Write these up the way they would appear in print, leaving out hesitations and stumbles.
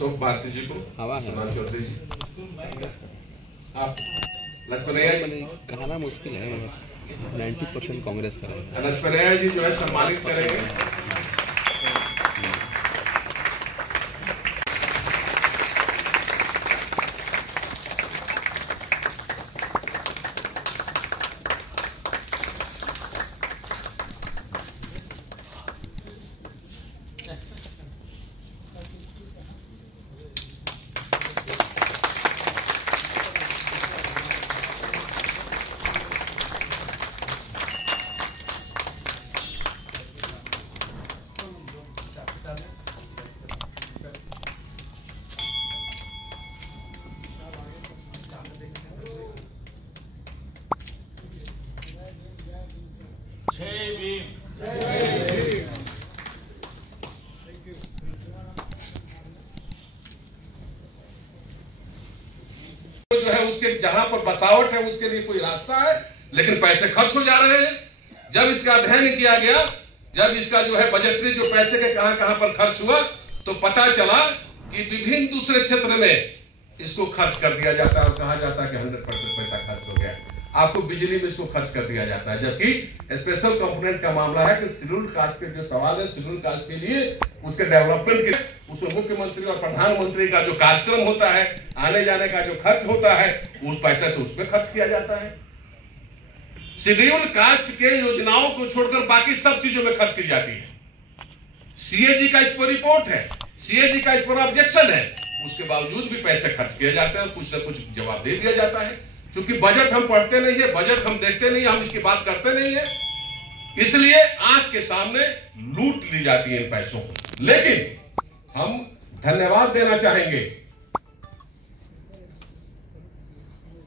तो भारती जी को सना चौधरी जी आप लक्ष्मणैया जी कहना मुश्किल है मगर 90% कांग्रेस का है। लक्ष्मणैया जी जो है सम्मानित करेंगे। जो है उसके जहां पर बसावट है उसके लिए कोई रास्ता है, लेकिन पैसे खर्च हो जा रहे हैं। जब इसका अध्ययन किया गया, जब इसका जो है बजटरी जो पैसे के कहां पर खर्च हुआ, तो पता चला कि विभिन्न दूसरे क्षेत्र में इसको खर्च कर दिया जाता है और कहा जाता है कि 100% पैसा खर्च हो गया। आपको बिजली में इसको खर्च कर दिया जाता है, जबकि स्पेशल कंपोनेंट का मामला है कि शेड्यूल्ड कास्ट के जो सवाल है, शेड्यूल्ड कास्ट के लिए उसके डेवलपमेंट के उसमें मुख्यमंत्री और प्रधानमंत्री का जो कार्यक्रम होता है, आने जाने का जो खर्च होता है, उस पैसे से उसमें खर्च किया जाता है। शेड्यूल्ड कास्ट के योजनाओं को छोड़कर बाकी सब चीजों में खर्च की जाती है। सीएजी का इस पर रिपोर्ट है, सीएजी का इस पर ऑब्जेक्शन है, उसके बावजूद भी पैसे खर्च किए जाते हैं और कुछ ना कुछ जवाब दे दिया जाता है। क्योंकि बजट हम पढ़ते नहीं है, बजट हम देखते नहीं, हम इसकी बात करते नहीं है, इसलिए आंख के सामने लूट ली जाती है इन पैसों को। लेकिन हम धन्यवाद देना चाहेंगे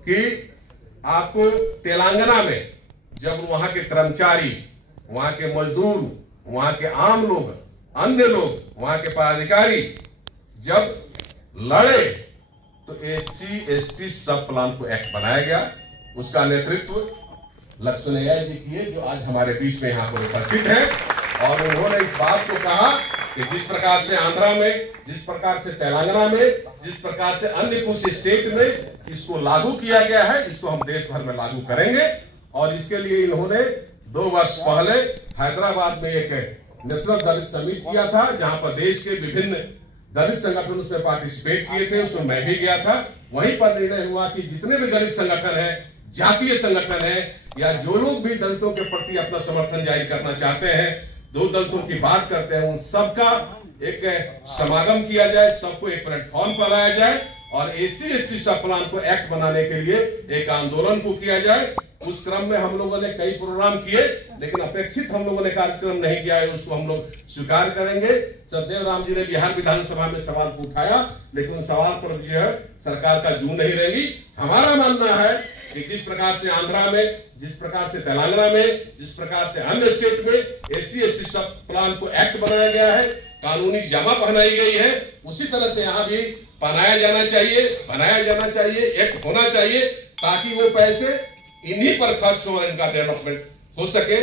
कि आपको तेलंगाना में जब वहां के कर्मचारी, वहां के मजदूर, वहां के आम लोग, अन्य लोग, वहां के पदाधिकारी जब लड़े तो SC/ST सब प्लान को एक्ट बनाया गया। उसका नेतृत्व लक्ष्मणैया जी किए, जो आज हमारे बीच में यहाँ पर उपस्थित है। और उन्होंने इस बात को कहा कि जिस प्रकार से आंध्रा में, जिस प्रकार से तेलंगाना में, जिस प्रकार से अन्य कुछ स्टेट में इसको लागू किया गया है, इसको हम देश भर में लागू करेंगे। और इसके लिए इन्होंने 2 वर्ष पहले हैदराबाद में एक नेशनल दलित समिट किया था, जहां पर देश के विभिन्न दलित संगठन उसमें पार्टिसिपेट किए थे। उसमें मैं भी गया था। वहीं पर निर्णय हुआ कि जितने भी दलित संगठन है, जातीय संगठन है, या जो लोग भी दलितों के प्रति अपना समर्थन जारी करना चाहते हैं, दो दलितों की बात करते हैं, उन सबका एक समागम किया जाए, सबको एक प्लेटफॉर्म पर लाया जाए और SC/ST सब प्लान को एक्ट बनाने के लिए एक आंदोलन को किया जाए। उस क्रम में हम लोगों ने कई प्रोग्राम किए, लेकिन अपेक्षित हम लोगों ने कार्यक्रम नहीं किया है, उसको हम लोग स्वीकार करेंगे। सत्यदेव राम जी ने बिहार विधानसभा में सवाल को उठाया, लेकिन सवाल पर जो है सरकार का जू नहीं रहेगी। हमारा मानना है कि जिस प्रकार से आंध्रा में, जिस प्रकार से तेलंगाना में, जिस प्रकार से अन्य स्टेट में SC/ST सब प्लान को एक्ट बनाया गया है, कानूनी जमा पहनाई गई है, उसी तरह से यहाँ भी बनाया जाना चाहिए, एक्ट होना चाहिए, ताकि वो पैसे इन्हीं पर खर्च हो और इनका डेवलपमेंट हो सके।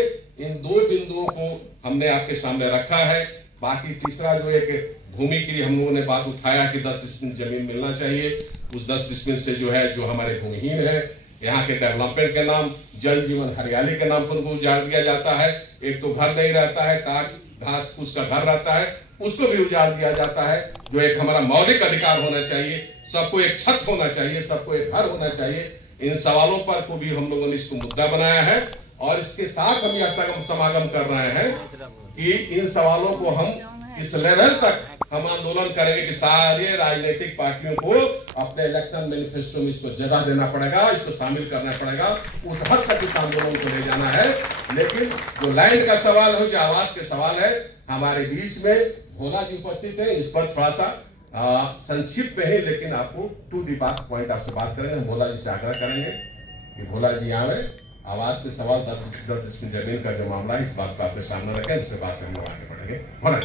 इन 2 बिंदुओं को हमने आपके सामने रखा है। बाकी तीसरा जो एक भूमि की हम लोगों ने बात उठाया कि 10 डिसमिल जमीन मिलना चाहिए। उस 10 डिसमिल से जो है, जो हमारे भूमिहीन है, यहाँ के डेवलपमेंट के नाम, जल जीवन हरियाली के नाम पर उनको उजाड़ दिया जाता है। एक तो घर नहीं रहता है, काट घास फूस का घर रहता है, उसको भी उजाड़ दिया जाता है। जो एक हमारा मौलिक अधिकार होना चाहिए, सबको एक छत होना चाहिए, सबको एक घर होना चाहिए, इन सवालों पर को भी हम लोगों ने इसको मुद्दा बनाया है। और इसके साथ हम यह समागम कर रहे हैं कि इन सवालों को हम इस लेवल तक हम आंदोलन करेंगे कि सारे राजनीतिक पार्टियों को अपने इलेक्शन मैनिफेस्टो में इसको जगह देना पड़ेगा, इसको शामिल करना पड़ेगा। उस हद तक इस आंदोलन को ले जाना है। लेकिन जो लैंड का सवाल हो, जो आवास के सवाल है, हमारे बीच में भोला जी उपस्थित है। इस पर थोड़ा सा संक्षिप्त में ही, लेकिन आपको टू दी बात पॉइंट आपसे बात करेंगे। हम भोला जी से आग्रह करेंगे कि भोला जी आवे, आवास के सवाल 10 डिसमिल जमीन का जो मामला है, इस बात को आपके सामने रखें, उसके बाद से हम लोग आगे बढ़ेंगे। भोला